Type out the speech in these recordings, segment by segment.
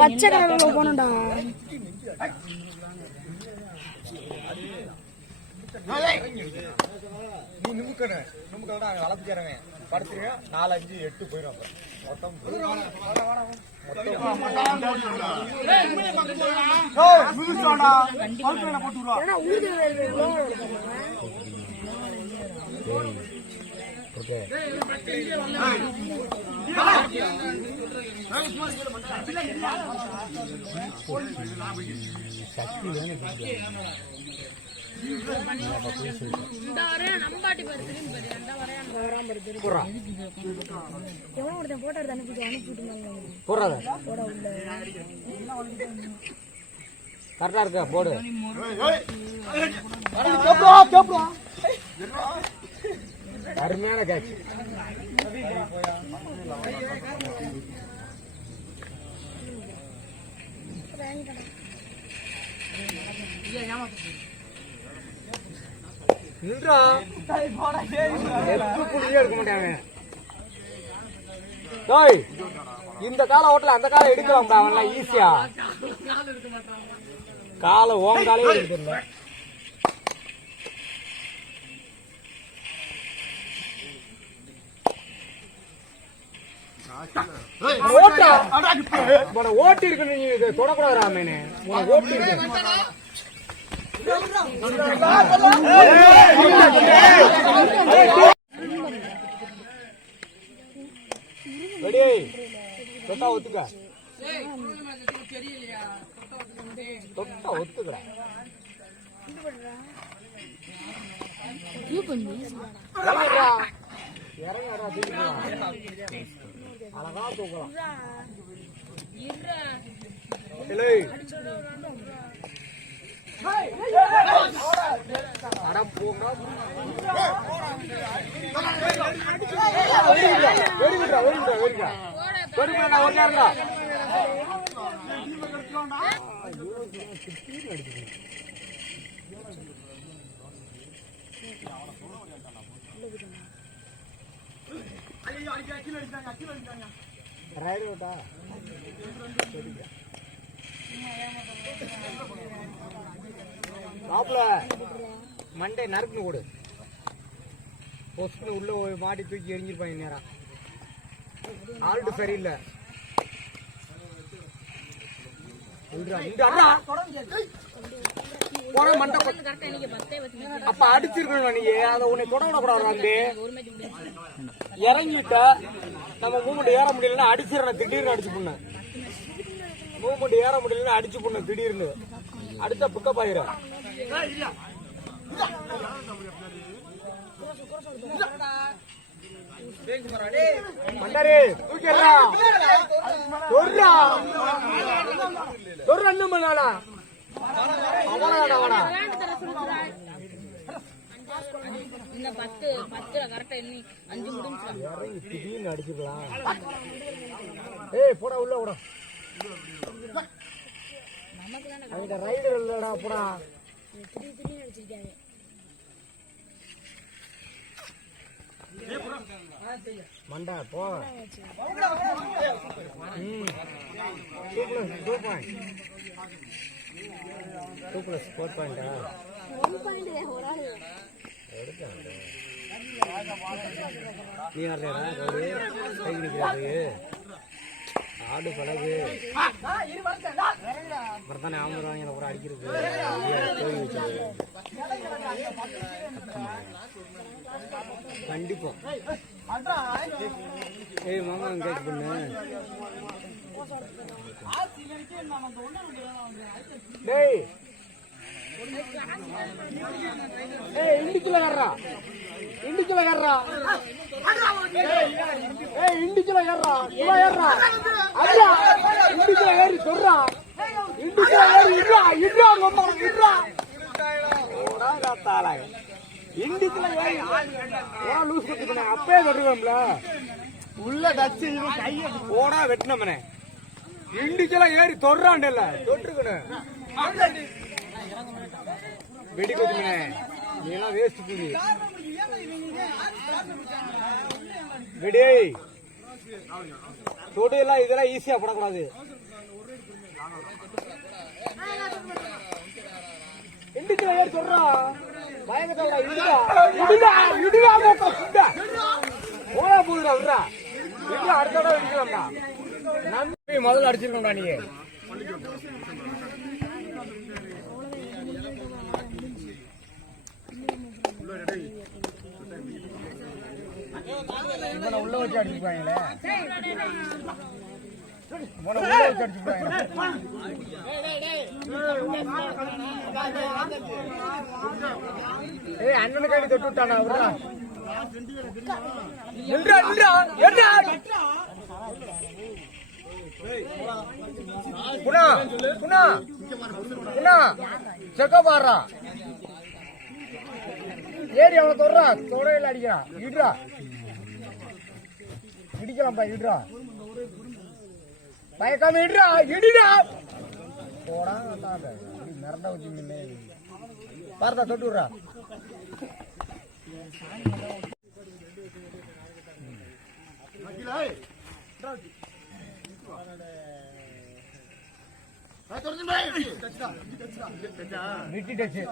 பச்சை கலர்ல போனடா. நீ நிமுக்கணு நிமுக்கடா வளர்த்துக்கிறவன் படுத்துருங்க 4 5 8 போயிடும். மொத்தம் கரெக்டா இருக்கா போடு. அருமையான கேட்ச். நின்றா இருக்க மாட்டாங்க. இந்த கால ஓட்டல அந்த காலை எடுக்கலாம்டா. அவன் ஈஸியா காலை ஓம் காலையே எடுத்துடல. ஓட்டி இருக்கு. நீ தொடக்கூடாது ராமேனு. ஓட்டி இருக்கு. தொட்டா ஒத்துக்க தொட்டா ஒத்துக்கடா. அழகா தூக்கலாம். மண்டே நறுக்குன்னு கொடு. பொசுக்குன்னு உள்ள மாட்டி தூக்கி எரிஞ்சிருப்பாங்க. நேரம் ஆல்ட்டு சரியில்லை. அப்ப அடிச்சிருக்கணும். நீ அதை உன்னை தொட விடக்கூடாது. இறங்கிட்ட நம்ம மூமெண்ட் ஏற முடியலன்னா அடிச்சிடணும். திடீர்னு அடிச்சு பண்ண மூமெண்ட் ஏற முடியலன்னா அடிச்சு பண்ண. திடீர்னு அடுத்த புக்கப் ஆயிரும். மண்டாரே தூக்கிடுறா. சொல்றா சொல்ற என்ன பண்ணாடா. அவனாடா வாடா. திடீர்னு அடிச்சுக்கலாம். ஏய் போடா உள்ள விட. அந்த ரைடர் இல்லடா போடா. மண்டா போ. 2+4 பாயிண்டா. நீ ஆடு பழகு தானே. அவங்க வாங்கி கூட அடிக்கிறது கண்டிப்பா. ஏய் மாமா கேட்க பண்ணு. டேய் ஏய் இண்டிக்குல ஏறா. இண்டிக்குல ஏறா. ஏய் இண்டிக்குல ஏறா. இவ ஏறா. அடடா இண்டிக்குல ஏறி சொல்றா. இண்டிக்குல ஏறி இறா. இறா நம்ம இறா. ஓடா காத்தால. இண்டிக்குல ஏறி ஓடா லூஸ் கட்டிட்டே. அப்பவே வெட்டுவேம்ல. உள்ள டச் இவன் கைய ஓடா வெட்டனமனே. இண்டிக்குல ஏறி தொடுறான்டல. தொட்டுக்கணும். வெடி கொத்துமனே. நீலாம் வேஸ்ட் புடி. வெடி தொடு எல்லாம் இதெல்லாம் ஈஸியா போடக்கூடாது. இண்டிக்கு ஏறி சொல்றா பயங்கரமா இடுடா இடுடா இடுடா மொக்க சுடா ஓடா போடுடா விடுடா இங்க அடுத்த தடவை அடிக்கலாம்டா நம்பி முதல்ல அடிச்சிருக்கோம்டா நீ இவனை உள்ள வச்சு அடிச்சுப்பாங்களே இவனை உள்ள வச்சு அடிச்சுப்பாங்க ஏய் அண்ணனுக்கு அடி தொட்டு விட்டானா விடுறா நில்றா நில்றா ஏண்டா புனா புனா புனா செக்க பாடுறா ஏறி அவனை தொடுறா தொடையில அடிக்கிறா இடுறா இடிக்கலாம்ப்பா இடுறா பயக்காம இடுறா இடுடா போடா மிரண்ட வச்சு பார்த்தா தொட்டு விடுறா விட்டு டச்சு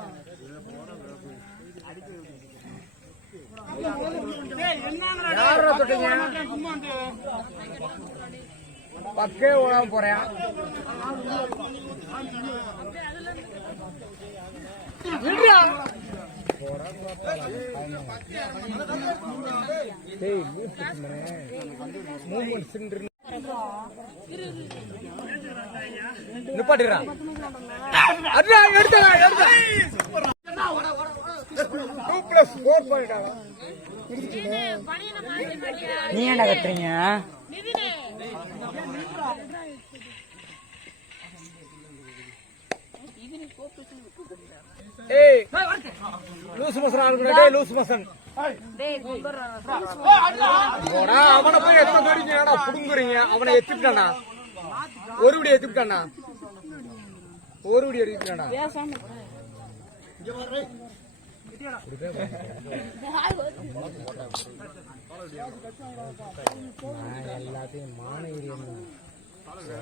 யாரா தொட்டீங்க பக்கே ஓடாம போறேன் நிப்பாட்டிடுறா எடுத்தா எடுத்தா 2+4 பாயிண்ட் நீ ஏன்டா கத்துறீங்க ஏய் லூஸ் மசன் ஆளுங்கடா டேய் லூஸ் மசன் போடா அவனை போய் எத்தனை தடிங்கடா புடுங்குறீங்க அவனை எத்திட்டானா ஒரு விடி எத்திட்டானா ஒரு விடி எத்திட்டானா எல்லாத்தையும் மான ஏரியம்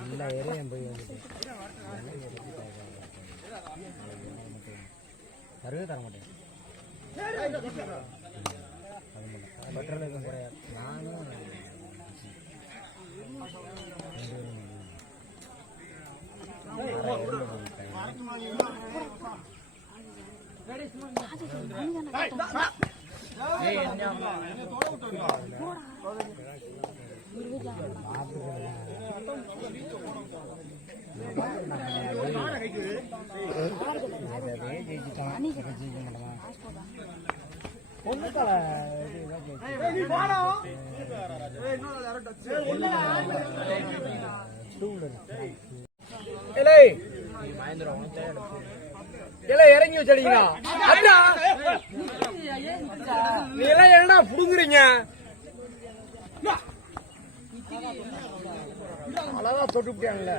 எல்லா ஏரியும் போய் தருவே தர மாட்டேன் பெட்ரோல் எதுவும் குறையாது நானும் இறங்கி வச்சடிங்களா நீ எல்லாம் என்ன புடுங்குறீங்க அழகா தொட்டுட்டாங்கல்ல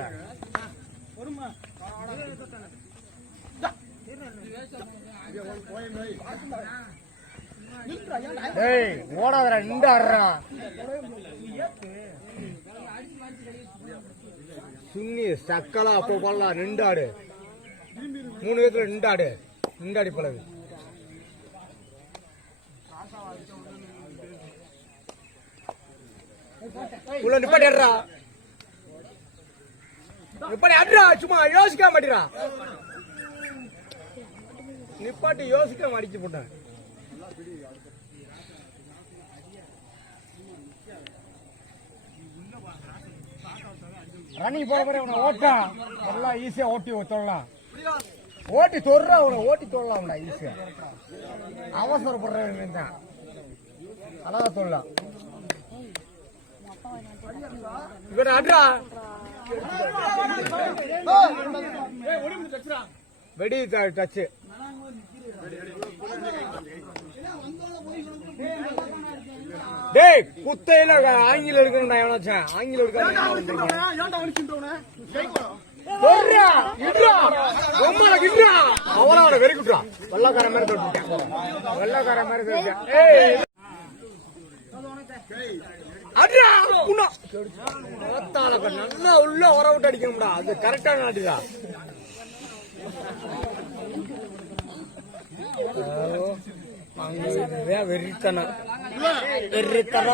ஏய் ஓடாதடா நின்று ஆடுறா சுண்ணி சக்கலா அப்போ போடலாம் நின்று ஆடு 3 விதத்துல நின்று ஆடி பழகு உள்ள நிப்பாட்டி ஆடுறா நிப்பாட்டி ஆடுறா சும்மா யோசிக்க மாட்டேறா நிப்பாட்டி யோசிக்க அடிச்சு போட்டேன் ரன்னிங் போற ஓட்டா எல்லாம் ஈஸியா ஓட்டி தொடலாம் ஓட்டி தொடுறா அவனை ஓட்டி தொடலாம் ஈஸியா அவசரப்படுறவங்க தான் அழகா தொடலாம் இவன் அட்ரா வெடி டச்சு டேய் குத்தையில ஆங்கில எடுக்கணும் எவனாச்சும் ஆங்கில அவனோட வெறி குட்டுறா வெள்ளக்கார மாதிரி தொட்டுட்டான் வெள்ளக்கார மாதிரி தொட்டுட்டான் அடிடா உன்ன ரத்தால நல்லா உள்ள உர விட்டு அடிக்கணும்டா அது கரெக்டான அடிடா வெறித்தனம்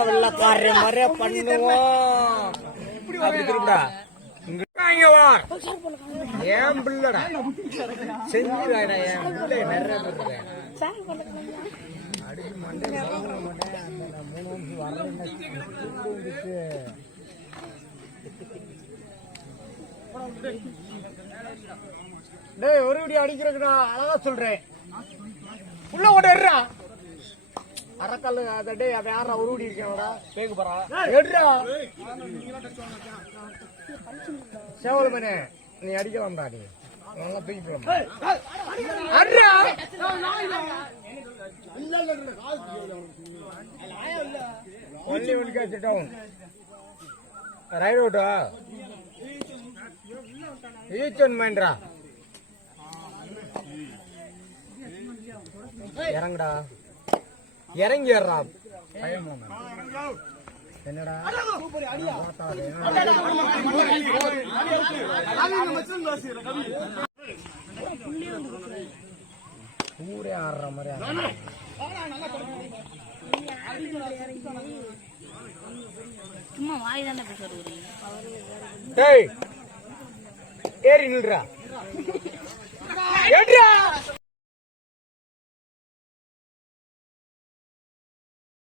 வெள்ளக்கார மாதிரியே பண்ணுவோம் அப்படி திருப்படா ஏன் பிள்ளடா செஞ்சுடாடா என் பிள்ளை நிறைய பேர் அடிச்சு மண்டே மாட்டேன் 3 நிமிஷம் வரல டேய் ஒரு வீடியோ அடிக்கிறதுக்கு நான் அழகா சொல்றேன் உள்ள ஓடுறா அரக்கல்லு அத டேய் அவன் யாரா ஒரு வீடியோ இருக்கானடா பேக்கு போறா எடுறா சேவல்மனே நீ அடிக்கலாம்டா நீ நல்லா பேக்கி போலாம் அட்ரா only one catch down right out each one mindra இறங்குடா இறங்கி ஏறா என்னடா ஊரே ஆடுற மாதிரி சும்மா வாய் தானே பேசுறது டேய் ஏறி நில்றா ஏட்றா